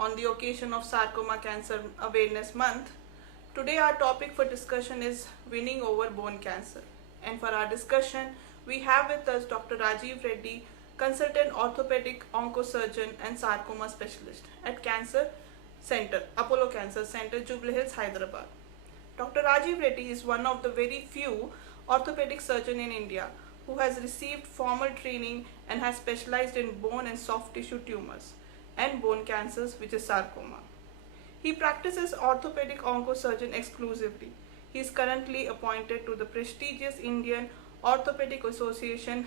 on the occasion of Sarcoma Cancer Awareness Month. Today our topic for discussion is winning over bone cancer. And for our discussion, we have with us Dr. Rajeev Reddy, consultant orthopedic oncosurgeon and sarcoma specialist at Cancer Center, Apollo Cancer Center, Jubilee, Hyderabad. Dr. Rajeev Reddy is one of the very few orthopedic surgeon in India who has received formal training and has specialized in bone and soft tissue tumors and bone cancers, which is sarcoma. He practices orthopedic oncosurgeon exclusively. He is currently appointed to the prestigious Indian Orthopaedic Association's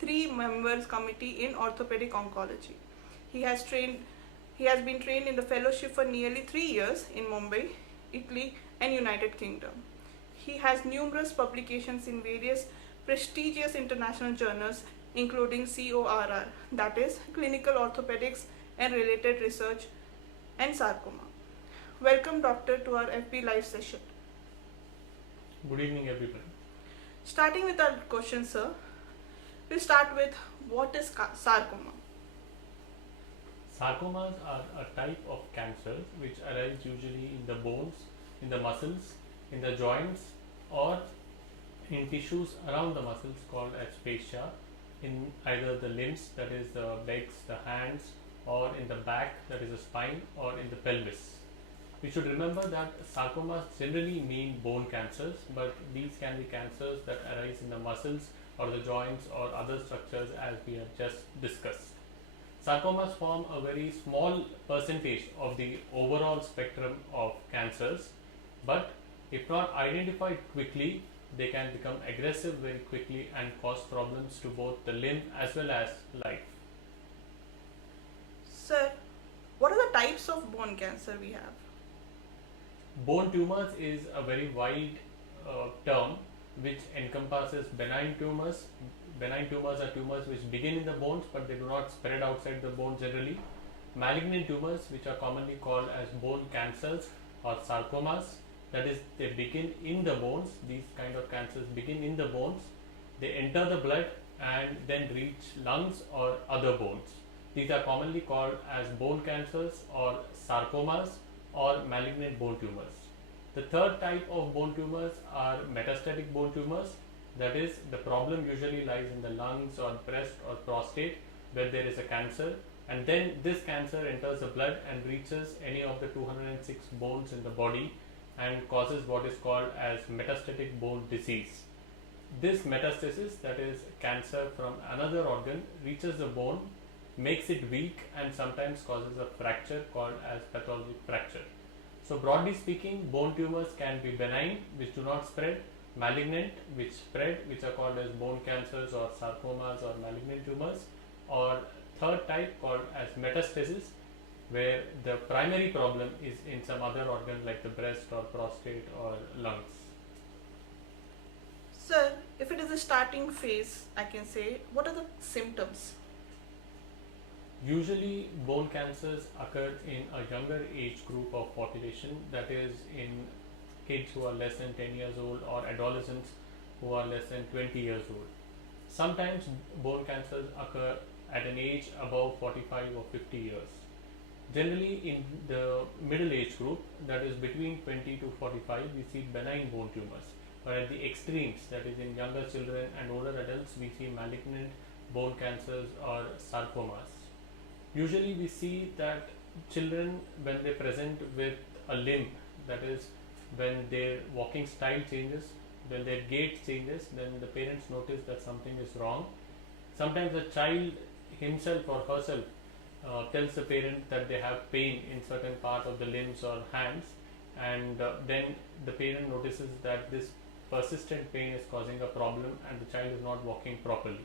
3 members committee in orthopedic oncology. He has been trained in the fellowship for nearly 3 years in Mumbai, Italy and United Kingdom. He has numerous publications in various prestigious international journals including CORR, that is Clinical Orthopedics and Related Research and Sarcoma. Welcome doctor to our FB live session. Good evening everybody. Starting with our question, sir, we'll start with what is sarcoma? Sarcomas are a type of cancers which arise usually in the bones, in the muscles, in the joints or in tissues around the muscles called as fascia, in either the limbs, that is the legs, the hands, or in the back, that is the spine, or in the pelvis. We should remember that sarcomas generally mean bone cancers, but these can be cancers that arise in the muscles or the joints or other structures as we have just discussed. Sarcomas form a very small percentage of the overall spectrum of cancers, but if not identified quickly, they can become aggressive very quickly and cause problems to both the limb as well as life. Sir, what are the types of bone cancer we have? Bone tumors is a very wide term which encompasses benign tumors. Benign tumors are tumors which begin in the bones but they do not spread outside the bone generally. Malignant tumors, which are commonly called as bone cancers or sarcomas, that is, they begin in the bones. These kind of cancers begin in the bones, they enter the blood and then reach lungs or other bones. These are commonly called as bone cancers or sarcomas or malignant bone tumors. The third type of bone tumors are metastatic bone tumors, that is, the problem usually lies in the lungs or breast or prostate where there is a cancer, and then this cancer enters the blood and reaches any of the 206 bones in the body and causes what is called as metastatic bone disease. This metastasis, that is cancer from another organ, reaches the bone, makes it weak and sometimes causes a fracture called as pathologic fracture. So broadly speaking, bone tumors can be benign, which do not spread, malignant, which spread, which are called as bone cancers or sarcomas or malignant tumors, or third type called as metastasis, where the primary problem is in some other organ like the breast or prostate or lungs. Sir, if it is a starting phase, I can say, what are the symptoms? Usually bone cancers occur in a younger age group of population, that is in kids who are less than 10 years old or adolescents who are less than 20 years old. Sometimes bone cancers occur at an age above 45 or 50 years. Generally in the middle age group, that is between 20 to 45, we see benign bone tumors, but at the extremes, that is in younger children and older adults, we see malignant bone cancers or sarcomas. Usually we see that children, when they present with a limp, that is when their walking style changes, when their gait changes, then the parents notice that something is wrong. Sometimes the child himself or herself tells the parent that they have pain in certain part of the limbs or hands, and then the parent notices that this persistent pain is causing a problem and the child is not walking properly.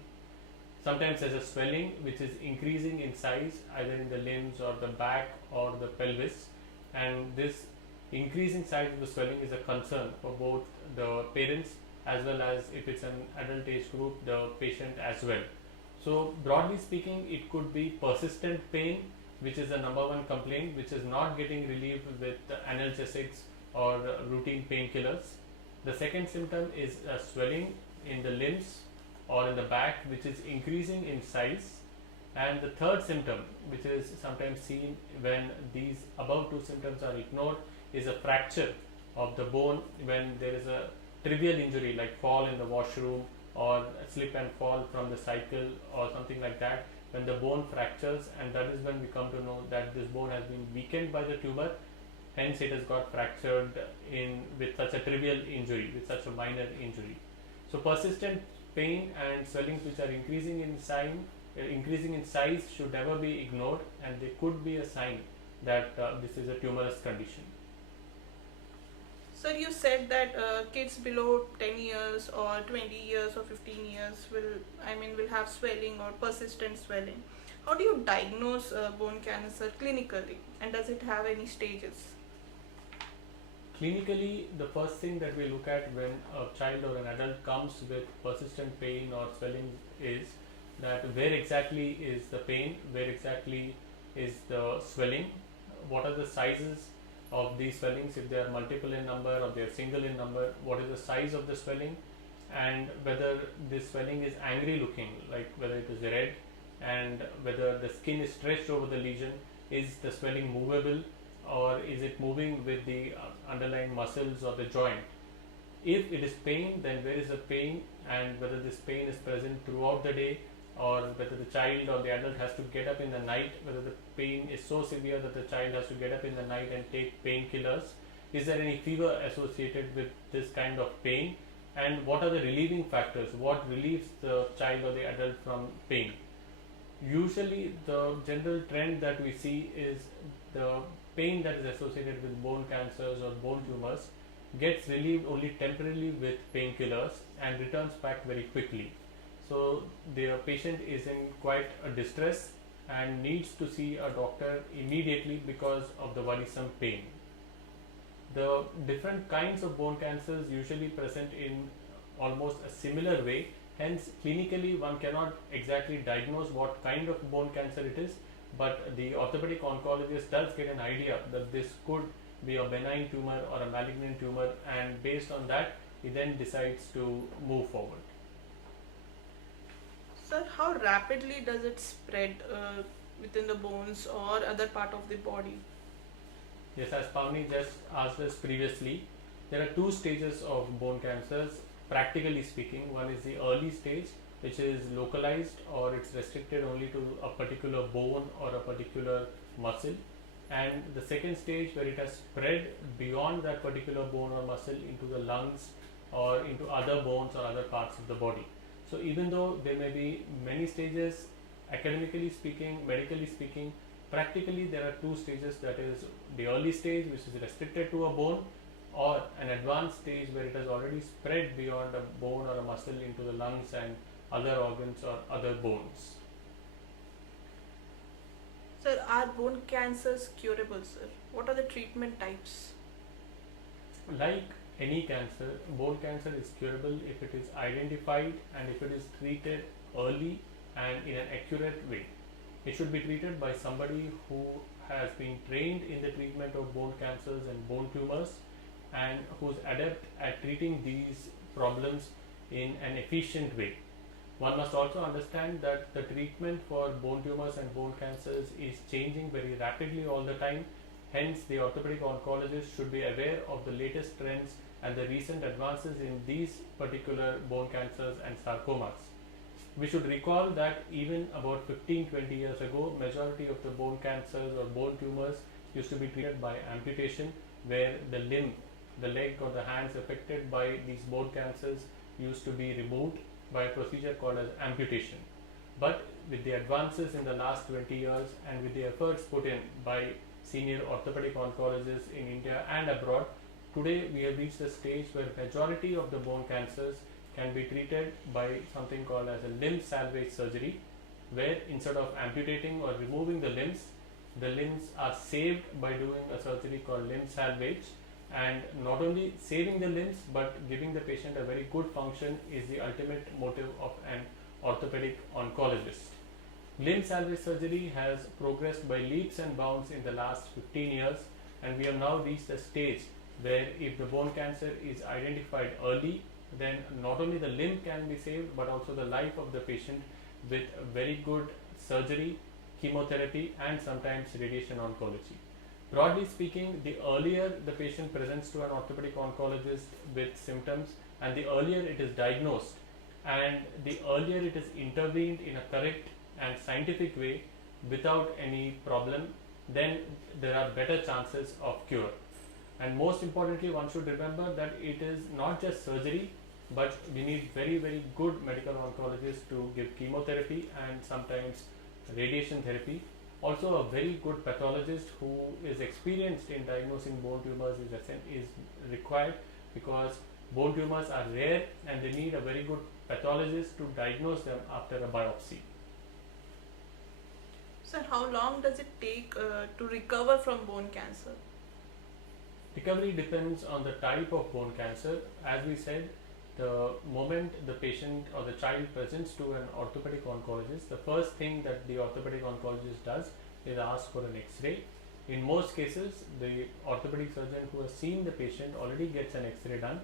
Sometimes there's a swelling which is increasing in size either in the limbs or the back or the pelvis, and this increasing size of the swelling is a concern for both the parents as well as, if it's an adult age group, the patient as well. So broadly speaking, it could be persistent pain, which is the number one complaint, which is not getting relieved with analgesics or routine painkillers. The second symptom is swelling in the limbs or in the back, which is increasing in size. And the third symptom, which is sometimes seen when these above two symptoms are ignored, is a fracture of the bone when there is a trivial injury like fall in the washroom or slip and fall from the cycle or something like that. When the bone fractures, and that is when we come to know that this bone has been weakened by the tumor, hence it has got fractured in with such a trivial injury, with such a minor injury. So persistent pain and swellings which are increasing in size should never be ignored, and they could be a sign that this is a tumorous condition. Sir, you said that kids below 10 years or 20 years or 15 years will have swelling or persistent swelling. How do you diagnose bone cancer clinically, and does it have any stages? Clinically, the first thing that we look at when a child or an adult comes with persistent pain or swelling is that where exactly is the pain, where exactly is the swelling, what are the sizes of these swellings, if they are multiple in number or they are single in number, what is the size of the swelling, and whether this swelling is angry looking, like whether it is red, and whether the skin is stretched over the lesion, is the swelling movable or is it moving with the underlying muscles or the joint. If it is pain, then where is the pain, and whether this pain is present throughout the day, or whether the child or the adult has to get up in the night, whether the pain is so severe that the child has to get up in the night and take painkillers. Is there any fever associated with this kind of pain, and what are the relieving factors, what relieves the child or the adult from pain. Usually the general trend that we see is the pain that is associated with bone cancers or bone tumors gets relieved only temporarily with painkillers and returns back very quickly. So the patient is in quite a distress and needs to see a doctor immediately because of the worrisome pain. The different kinds of bone cancers usually present in almost a similar way, hence clinically one cannot exactly diagnose what kind of bone cancer it is, but the orthopedic oncologist does get an idea that this could be a benign tumor or a malignant tumor, and based on that he then decides to move forward. Sir, how rapidly does it spread within the bones or other part of the body? Yes, as Pavni just asked us previously, there are two stages of bone cancers. Practically speaking, one is the early stage, which is localized or it's restricted only to a particular bone or a particular muscle, and the second stage where it has spread beyond that particular bone or muscle into the lungs or into other bones or other parts of the body. So even though there may be many stages, academically speaking, medically speaking, practically there are two stages, that is the early stage which is restricted to a bone, or an advanced stage where it has already spread beyond a bone or a muscle into the lungs and other organs or other bones. Sir, are bone cancers curable, sir? What are the treatment types? Like any cancer, bone cancer is curable if it is identified and if it is treated early and in an accurate way. It should be treated by somebody who has been trained in the treatment of bone cancers and bone tumors and who's adept at treating these problems in an efficient way. One must also understand that the treatment for bone tumors and bone cancers is changing very rapidly all the time. Hence, the orthopedic oncologist should be aware of the latest trends and the recent advances in these particular bone cancers and sarcomas. We should recall that even about 15-20 years ago, majority of the bone cancers or bone tumors used to be treated by amputation, where the limb, the leg or the hands affected by these bone cancers used to be removed by a procedure called as amputation. But with the advances in the last 20 years and with the efforts put in by senior orthopedic oncologists in India and abroad, today we have reached a stage where majority of the bone cancers can be treated by something called as a limb salvage surgery, where instead of amputating or removing the limbs are saved by doing a surgery called limb salvage. And not only saving the limbs but giving the patient a very good function is the ultimate motive of an orthopedic oncologist. Limb salvage surgery has progressed by leaps and bounds in the last 15 years, and we have now reached a stage where if the bone cancer is identified early, then not only the limb can be saved but also the life of the patient with very good surgery, chemotherapy, and sometimes radiation oncology. Broadly speaking, the earlier the patient presents to an orthopedic oncologist with symptoms, and the earlier it is diagnosed, and the earlier it is intervened in a correct and scientific way without any problem, then there are better chances of cure. And most importantly, one should remember that it is not just surgery, but we need very good medical oncologists to give chemotherapy and sometimes radiation therapy. Also, a very good pathologist who is experienced in diagnosing bone tumors is required, because bone tumors are rare and they need a very good pathologist to diagnose them after a biopsy. Sir, how long does it take to recover from bone cancer? Recovery depends on the type of bone cancer. As we said, the moment the patient or the child presents to an orthopedic oncologist, the first thing that the orthopedic oncologist does is ask for an X-ray. In most cases, the orthopedic surgeon who has seen the patient already gets an X-ray done,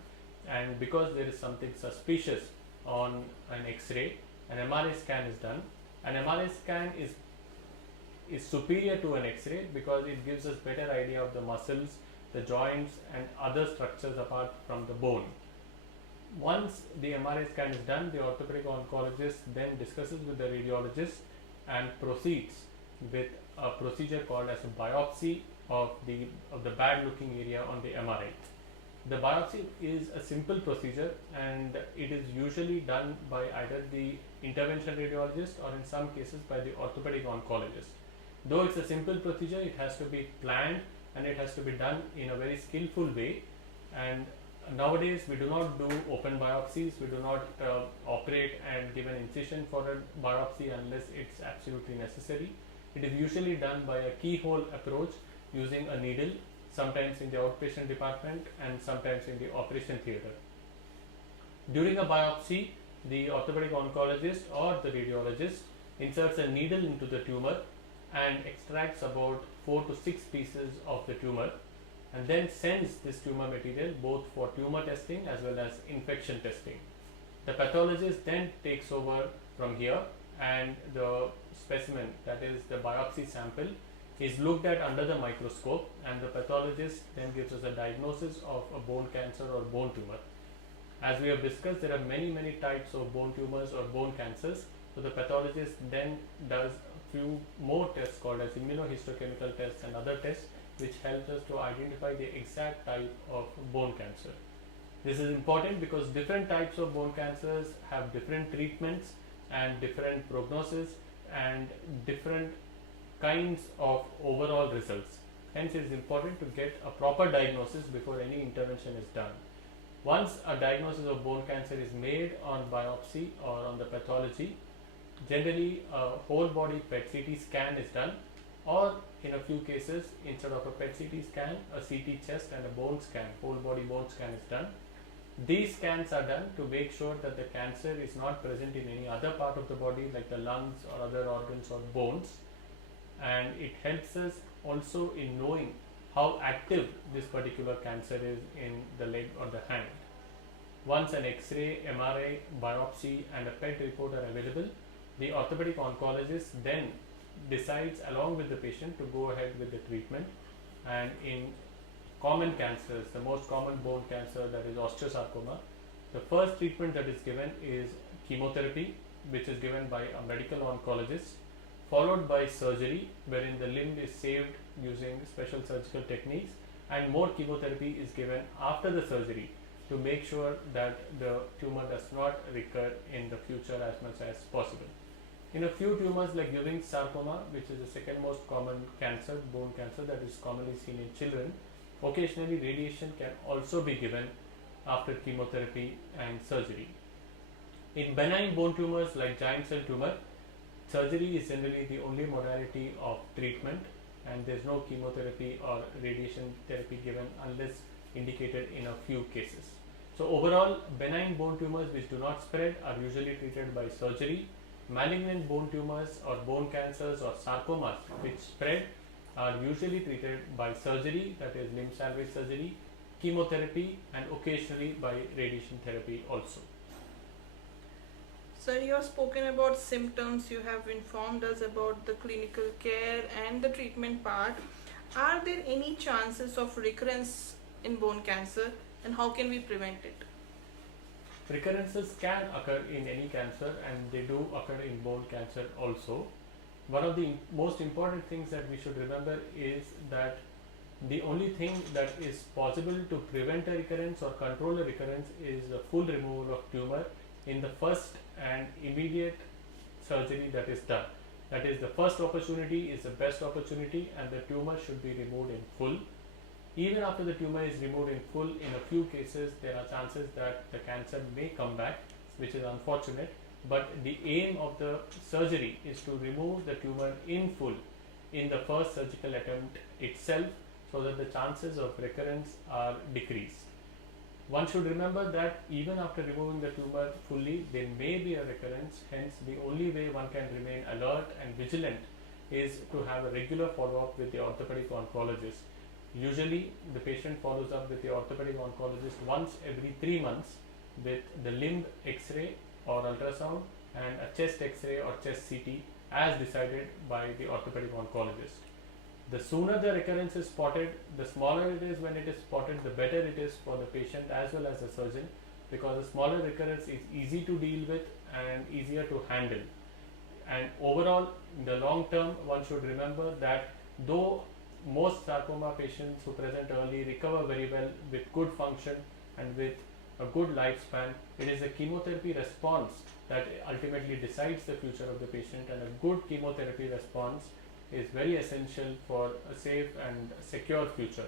and because there is something suspicious on an X-ray, an MRI scan is done. An MRI scan is superior to an X-ray because it gives us better idea of the muscles, the joints, and other structures apart from the bone. Once the MRI scan is done, the orthopedic oncologist then discusses with the radiologist and proceeds with a procedure called as a biopsy of the bad looking area on the MRI. The biopsy is a simple procedure, and it is usually done by either the interventional radiologist or in some cases by the orthopedic oncologist. Though it's a simple procedure, it has to be planned and it has to be done in a very skillful way. And nowadays we do not do open biopsies, we do not operate and give an incision for a biopsy unless it's absolutely necessary. It is usually done by a keyhole approach using a needle, sometimes in the outpatient department and sometimes in the operation theatre. During a biopsy, the orthopedic oncologist or the radiologist inserts a needle into the tumor and extracts about 4 to 6 pieces of the tumor, and then sends this tumor material both for tumor testing as well as infection testing. The pathologist then takes over from here, and the specimen, that is the biopsy sample, is looked at under the microscope, and the pathologist then gives us a diagnosis of a bone cancer or bone tumor. As we have discussed, there are many types of bone tumors or bone cancers, so the pathologist then does few more tests called as immunohistochemical tests and other tests, which helps us to identify the exact type of bone cancer. This is important because different types of bone cancers have different treatments and different prognosis and different kinds of overall results. Hence, it is important to get a proper diagnosis before any intervention is done. Once a diagnosis of bone cancer is made on biopsy or on the pathology, generally a whole body PET-CT scan is done, or in a few cases, instead of a PET-CT scan, a CT chest and a bone scan, whole body bone scan is done. These scans are done to make sure that the cancer is not present in any other part of the body like the lungs or other organs or bones, and it helps us also in knowing how active this particular cancer is in the leg or the hand. Once an X-ray, MRI, biopsy and a PET report are available, the orthopedic oncologist then decides along with the patient to go ahead with the treatment. And in common cancers, the most common bone cancer, that is osteosarcoma, the first treatment that is given is chemotherapy, which is given by a medical oncologist, followed by surgery, wherein the limb is saved using special surgical techniques, and more chemotherapy is given after the surgery to make sure that the tumor does not recur in the future as much as possible. In a few tumors like Ewing's sarcoma, which is the second most common cancer, bone cancer that is commonly seen in children, occasionally radiation can also be given after chemotherapy and surgery. In benign bone tumors like giant cell tumor, surgery is generally the only modality of treatment, and there is no chemotherapy or radiation therapy given unless indicated in a few cases. So overall, benign bone tumors which do not spread are usually treated by surgery. Malignant bone tumors or bone cancers or sarcomas which spread are usually treated by surgery, that is limb salvage surgery, chemotherapy and occasionally by radiation therapy also. So you have spoken about symptoms, you have informed us about the clinical care and the treatment part. Are there any chances of recurrence in bone cancer, and how can we prevent it? Recurrences can occur in any cancer, and they do occur in bone cancer also. One of the most important things that we should remember is that the only thing that is possible to prevent a recurrence or control a recurrence is the full removal of tumor in the first and immediate surgery that is done. That is, the first opportunity is the best opportunity, and the tumor should be removed in full. Even after the tumor is removed in full, in a few cases there are chances that the cancer may come back, which is unfortunate, but the aim of the surgery is to remove the tumor in full in the first surgical attempt itself, so that the chances of recurrence are decreased. One should remember that even after removing the tumor fully, there may be a recurrence. Hence, the only way one can remain alert and vigilant is to have a regular follow-up with the orthopedic oncologist. Usually, the patient follows up with the orthopedic oncologist once every 3 months with the limb X-ray or ultrasound and a chest X-ray or chest CT as decided by the orthopedic oncologist. The sooner the recurrence is spotted, the smaller it is when it is spotted, the better it is for the patient as well as the surgeon, because a smaller recurrence is easy to deal with and easier to handle. And overall, in the long term, one should remember that though most sarcoma patients who present early recover very well with good function and with a good lifespan, it is the chemotherapy response that ultimately decides the future of the patient, and a good chemotherapy response is very essential for a safe and secure future.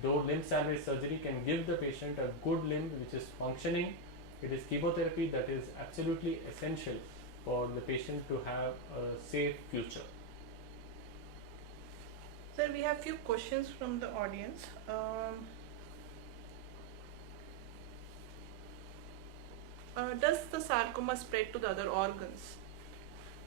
Though limb salvage surgery can give the patient a good limb which is functioning, it is chemotherapy that is absolutely essential for the patient to have a safe future. Sir, we have few questions from the audience. Does the sarcoma spread to the other organs?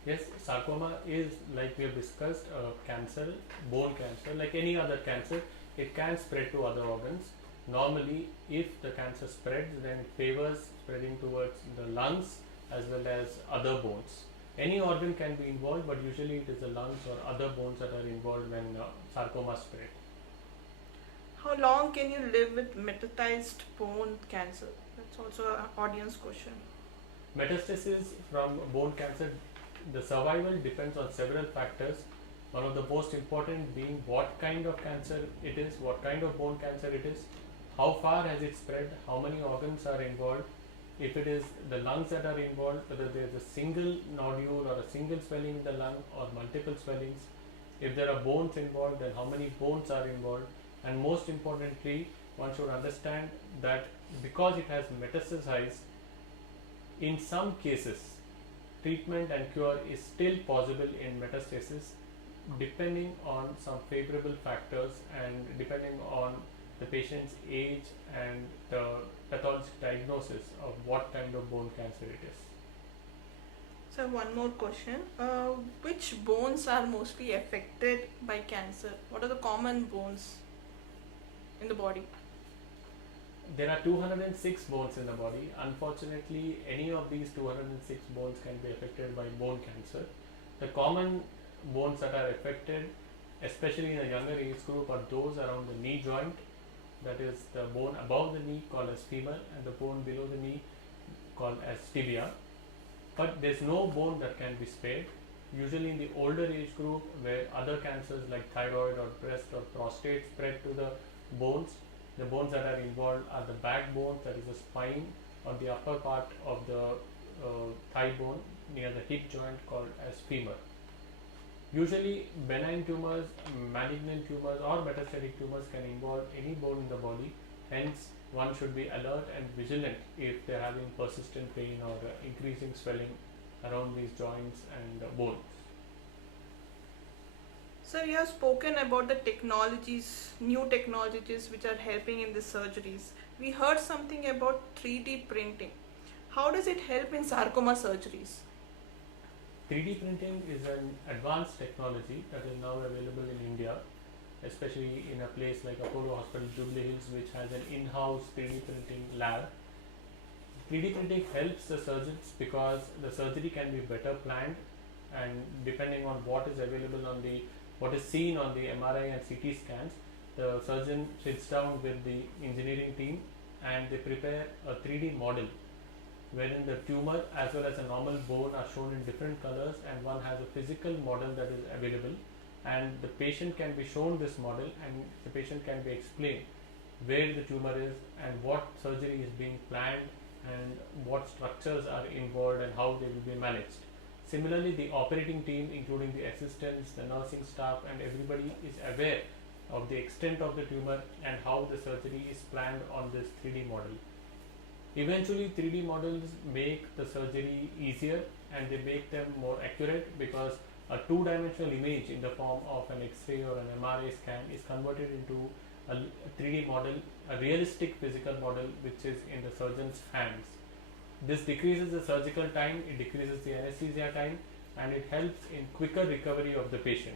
Yes, sarcoma is, like we have discussed, cancer, bone cancer, like any other cancer. It can spread to other organs. Normally, if the cancer spreads, then it favors spreading towards the lungs as well as other bones. Any organ can be involved, but usually it is the lungs or other bones that are involved when sarcoma spread. How long can you live with metastasized bone cancer? That's also an audience question. Metastasis from bone cancer, the survival depends on several factors. One of the most important being what kind of cancer it is, what kind of bone cancer it is, how far has it spread, how many organs are involved, if it is the lungs that are involved, whether there is a single nodule or a single swelling in the lung or multiple swellings, if there are bones involved, then how many bones are involved, and most importantly, one should understand that because it has metastasized, in some cases treatment and cure is still possible in metastasis, depending on some favorable factors and depending on the patient's age and the pathologic diagnosis of what kind of bone cancer it is. So one more question. Which bones are mostly affected by cancer? What are the common bones in the body? There are 206 bones in the body. Unfortunately, any of these 206 bones can be affected by bone cancer. The common bones that are affected, especially in a younger age group, are those around the knee joint, that is the bone above the knee called as femur, and the bone below the knee called as tibia. But there's no bone that can be spared. Usually in the older age group, where other cancers like thyroid or breast or prostate spread to the bones that are involved are the backbone, that is the spine on the upper part of the thigh bone near the hip joint called as femur. Usually benign tumors, malignant tumors or metastatic tumors can involve any bone in the body. Hence, one should be alert and vigilant if they are having persistent pain or increasing swelling around these joints and bones. So you have spoken about the technologies, new technologies which are helping in the surgeries. We heard something about 3D printing. How does it help in sarcoma surgeries? 3D printing is an advanced technology that is now available in India, especially in a place like Apollo Hospital, Jubilee Hills, which has an in-house 3D printing lab. 3D printing helps the surgeons because the surgery can be better planned, and depending on what is available on the what is seen on the MRI and CT scans, the surgeon sits down with the engineering team and they prepare a 3D model wherein the tumor as well as a normal bone are shown in different colors, and one has a physical model that is available, and the patient can be shown this model and the patient can be explained where the tumor is and what surgery is being planned and what structures are involved and how they will be managed. Similarly, the operating team, including the assistants, the nursing staff, and everybody is aware of the extent of the tumor and how the surgery is planned on this 3D model. Eventually, 3D models make the surgery easier and they make them more accurate, because a two-dimensional image in the form of an X-ray or an MRI scan is converted into a 3D model, a realistic physical model which is in the surgeon's hands. This decreases the surgical time, it decreases the anesthesia time, and it helps in quicker recovery of the patient.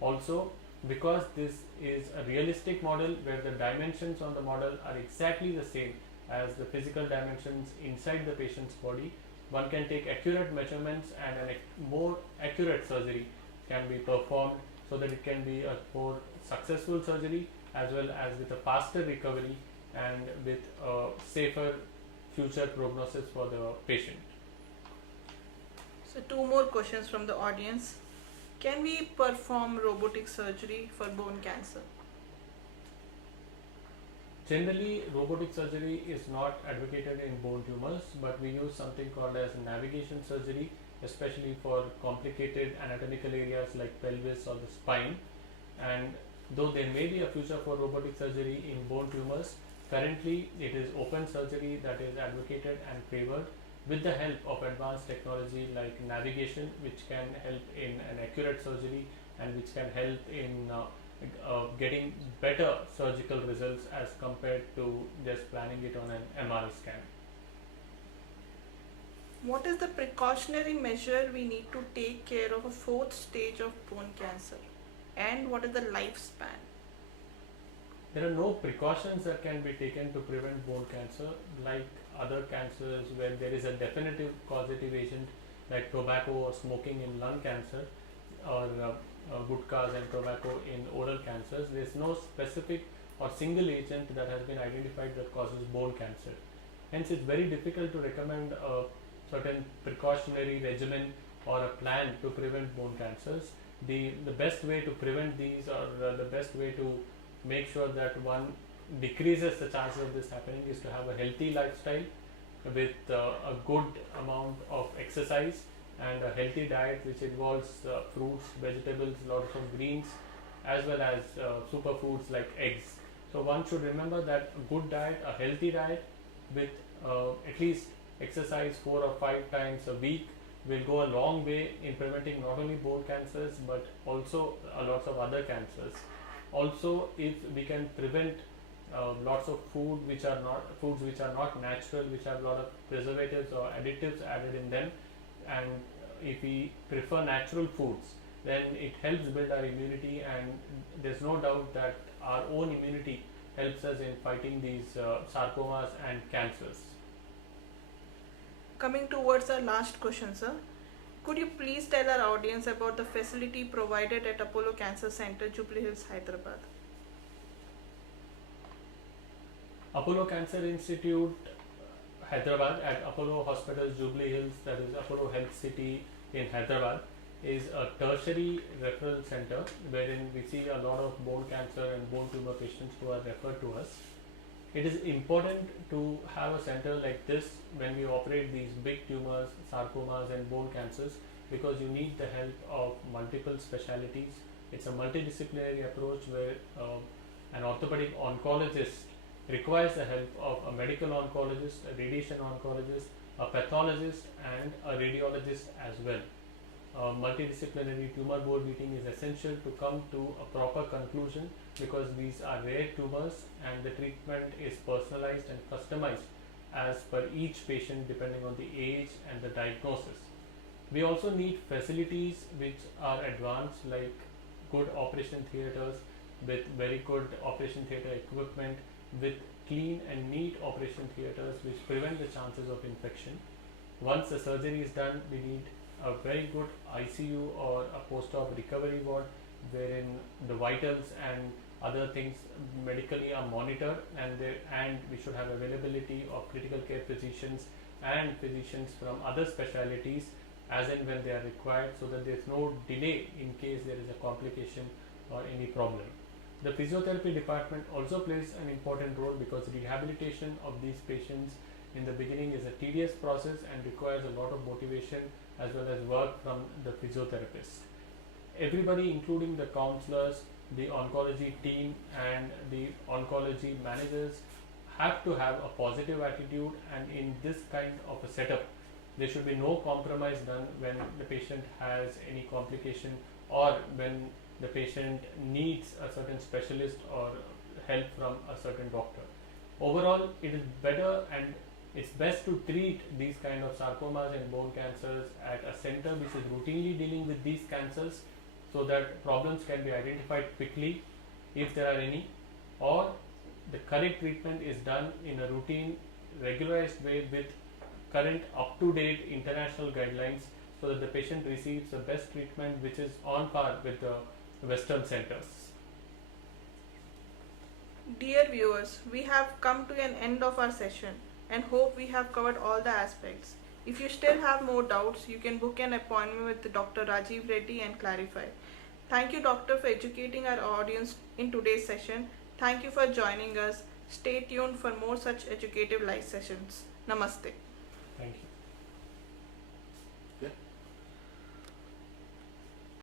Also, because this is a realistic model where the dimensions on the model are exactly the same as the physical dimensions inside the patient's body, one can take accurate measurements and a more accurate surgery can be performed, so that it can be a more successful surgery as well as with a faster recovery and with a safer future prognosis for the patient. So two more questions from the audience. Can we perform robotic surgery for bone cancer? Generally, robotic surgery is not advocated in bone tumors, but we use something called as navigation surgery, especially for complicated anatomical areas like pelvis or the spine. And though there may be a future for robotic surgery in bone tumors, currently it is open surgery that is advocated and favored, with the help of advanced technology like navigation, which can help in an accurate surgery and which can help in getting better surgical results as compared to just planning it on an MRI scan. What is the precautionary measure we need to take care of a fourth stage of bone cancer? And what is the lifespan? There are no precautions that can be taken to prevent bone cancer like other cancers where there is a definitive causative agent like tobacco or smoking in lung cancer, or gutkhas and tobacco in oral cancers. There is no specific or single agent that has been identified that causes bone cancer. Hence, it's very difficult to recommend a certain precautionary regimen or a plan to prevent bone cancers. The best way to prevent these, or the best way to make sure that one decreases the chances of this happening, is to have a healthy lifestyle with a good amount of exercise and a healthy diet which involves fruits, vegetables, lots of greens, as well as superfoods like eggs. So one should remember that a good diet, a healthy diet with at least exercise 4 or 5 times a week will go a long way in preventing not only bone cancers but also lots of other cancers. Also, if we can prevent lots of foods which are not natural, which have a lot of preservatives or additives added in them, and if we prefer natural foods, then it helps build our immunity, and there's no doubt that our own immunity helps us in fighting these sarcomas and cancers. Coming towards our last question, sir. Could you please tell our audience about the facility provided at Apollo Cancer Center, Jubilee Hills, Hyderabad? Apollo Cancer Institute, Hyderabad, at Apollo Hospitals, Jubilee Hills, that is Apollo Health City in Hyderabad, is a tertiary referral center wherein we see a lot of bone cancer and bone tumor patients who are referred to us. It is important to have a center like this when we operate these big tumors, sarcomas and bone cancers, because you need the help of multiple specialties. It's a multidisciplinary approach where an orthopedic oncologist requires the help of a medical oncologist, a radiation oncologist, a pathologist and a radiologist as well. A multidisciplinary tumor board meeting is essential to come to a proper conclusion, because these are rare tumors and the treatment is personalized and customized as per each patient depending on the age and the diagnosis. We also need facilities which are advanced, like good operation theaters with very good operation theater equipment, with clean and neat operation theatres which prevent the chances of infection. Once the surgery is done, we need a very good ICU or a post-op recovery ward wherein the vitals and other things medically are monitored, and we should have availability of critical care physicians and physicians from other specialities as and when they are required, so that there is no delay in case there is a complication or any problem. The physiotherapy department also plays an important role because rehabilitation of these patients in the beginning is a tedious process and requires a lot of motivation as well as work from the physiotherapist. Everybody, including the counselors, the oncology team and the oncology managers, have to have a positive attitude, and in this kind of a setup there should be no compromise done when the patient has any complication or when the patient needs a certain specialist or help from a certain doctor. Overall, it is better and it's best to treat these kind of sarcomas and bone cancers at a center which is routinely dealing with these cancers, so that problems can be identified quickly if there are any, or the correct treatment is done in a routine, regularized way with current up-to-date international guidelines, so that the patient receives the best treatment which is on par with the Western centers. Dear viewers, we have come to an end of our session and hope we have covered all the aspects. If you still have more doubts, you can book an appointment with Dr. Rajeev Reddy and clarify. Thank you, doctor, for educating our audience in today's session. Thank you for joining us. Stay tuned for more such educative live sessions. Namaste. Thank you.